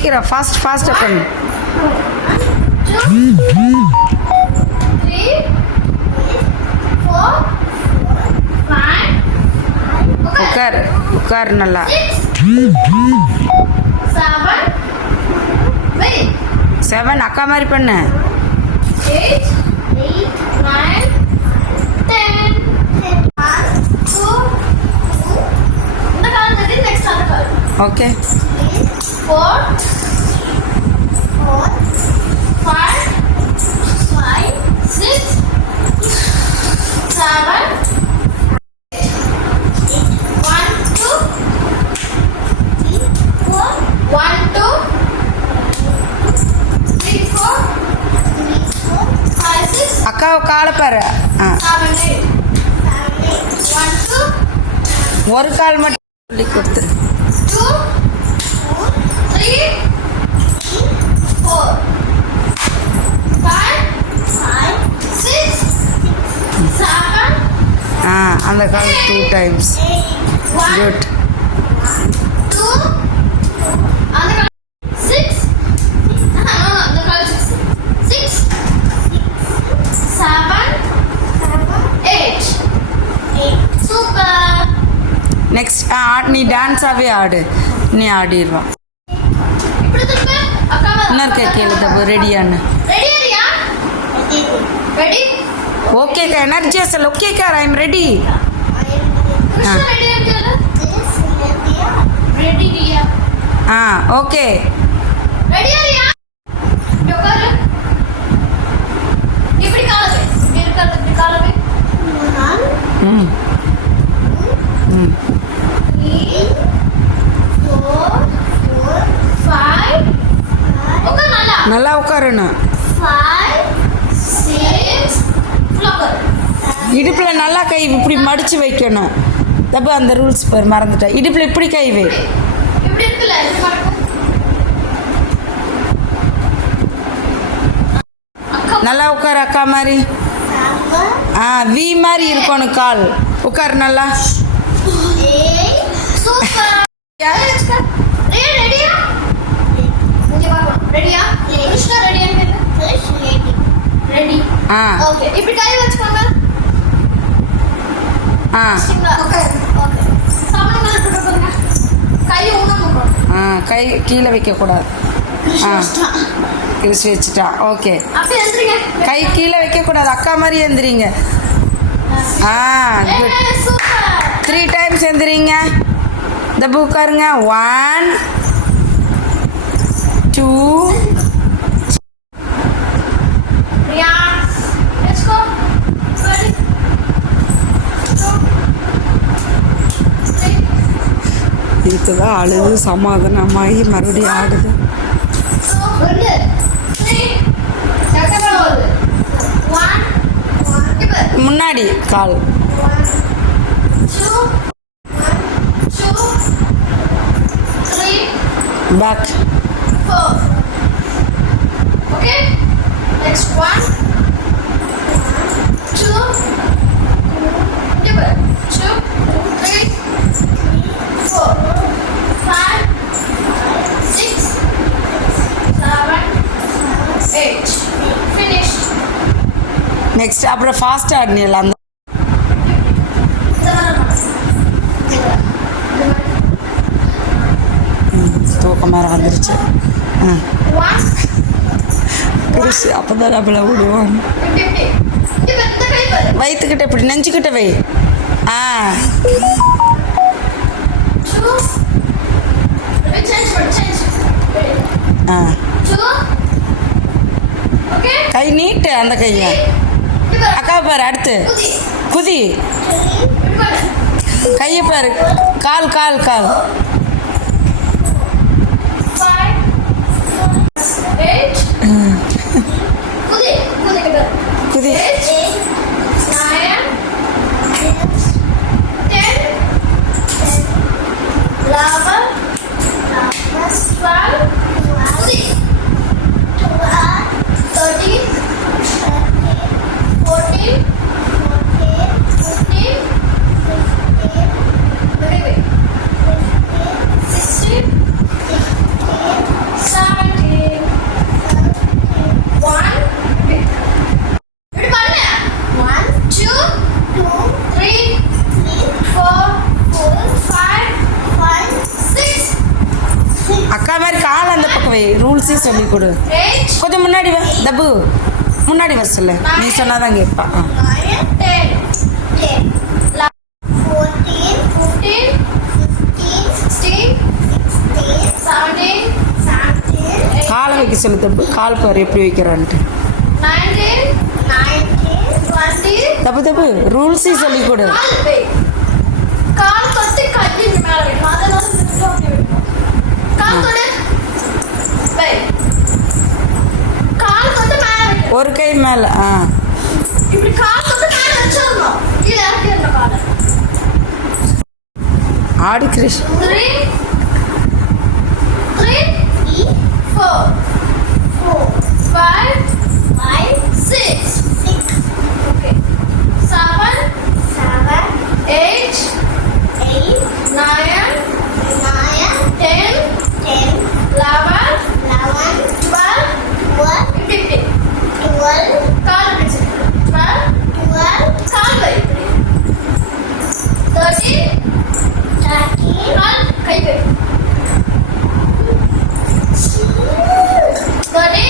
சீக்கிரம் ஃபாஸ்ட்டாக பண்ணு. 2 3 4 5 உட்கார் நல்லா. 7 அக்கா மாதிரி பண்ணு. 8 9 10 ஓகே. 4 5 6 7 அக்காவை காலை பாரு. ஒரு கால் மட்டும் சொல்லி கொடுத்துரு. 2 3 4 5 6 7 அந்த கால் 2 times. குட். 2 அந்த கால் 6 அந்த கால் 6 7 8 சூப்பர். நெக்ஸ்ட் நீ டான்ஸாகவே ஆடு. நீ ஆடிடுவா. இப்படி திரும்ப அக்கா இன்னொரு கேட்கல தப்பு. ரெடியான்னு ரெடியா? ரெடி. ஓகேக்கா எனர்ஜியா செல். ஓகேக்கா ஐ எம் ரெடி. ரெடியா? ஓகே. ரெடியா? உட்காரு. இப்படி காலவே. இப்படி காலவே. 1 3 4 5 உட்காரு நல்லா உட்காரணும். 5 6 இடுப்பில் நல்லா கை இப்படி மடித்து வைக்கணும். தப்பு அந்த ரூல்ஸ் பேர் மறந்துட்டேன். இடுப்பில் இப்படி கை வை. இப்படி இருக்குல்ல நல்லா உட்காரு அக்கா மாதிரி. வி மாதிரி இருக்கணும் கால். உட்காரு நல்லா. சூப்பர். ரெடியா? இங்க பாருங்க. ரெடியா? கிருஷ்ணா ரெடியா? ரெடி. ஓகே. இப்படி கை வச்சுக்கோங்க. ஓகே. ஓகே. சாமணங்களை போடுங்க. கை ஊனணும். கை கீழே வைக்கக்கூடாது. கிறிஸ் வச்சுட்டா. ஓகே. அப்படியே எந்திரிங்க. கை கீழே வைக்கக்கூடாது. அக்கா மாதிரி எந்திரிங்க. குட். சூப்பர். 3 times எந்திரிங்க. இந்த உட்காருங்க. 1 2 let's go. Ready? 2 3 இதுதான் அழுது சமாதானமாகி மறுபடியும் ஆடுது. முன்னாடி கால். 2 3 back. 4 okay. Next 1 2 2 3 4 5 6 7 8 finished. Next அப்புறம் ஃபாஸ்ட் ஆடினியல. அந்த தூக்கம் மேலே வந்துருச்சு. கிறிஸ் அப்போ தான் நம்மளை விடுவோம். வயிற்றுக்கிட்ட இப்படி நெஞ்சுக்கிட்ட வை. கை நீட்டு. அந்த கையை அக்கா பாரு. அடுத்து குதி. கையை பாரு. கால் கால் கால். 8 குதி. 9 10 11 12 13 14 15 16 17 ரூல்ஸையும் சொல்லி கொடு. 8, கொஞ்சம் முன்னாடி வா தப்பு, முன்னாடி வர சொல்லு, நீ சொன்னாதான் கேட்பா. 9, 10, 14, 15, 16, 17, 18, காலை வைக்க சொல்லு தப்பு, கால் பாரு எப்படி வைக்கிறான்ட்டு. 19, 20. தப்பு தப்பு, ரூல்ஸையும் சொல்லி கொடு. கால் வை. கால் தொட்டு கையை இங்க மேல வை. அதெல்லாம் சுத்தி அப்படி வைக்கணும். கால் தொடு. வை. கால் தொட்டு மேல வைக்கணும். ஒரு கை மேலே. இப்படி கால் தொட்டு மேல வச்சிடணும். கீழே இறக்கிடணும் காலை. ஆடி கிருஷ். 3, 4, 5, 6. Okay. 7, 8, 9, 10, 11, 12, 15. கால் பிடிச்சு. 12, கால் வை. 13, கால் கை வை. 13,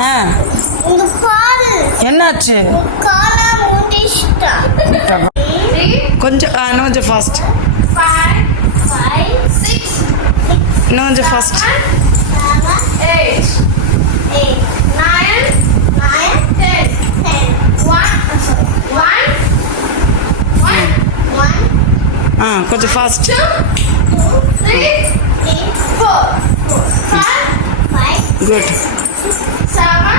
ஆ என்னாச்சு? 3, கொஞ்சம் இன்னும் கொஞ்சம் ஃபாஸ்ட், 5, 6, இன்னும் கொஞ்சம் ஃபாஸ்ட். 8, 9, 10. 1, கொஞ்சம் ஃபாஸ்ட். 2, 3, 4, 5, குட். 7,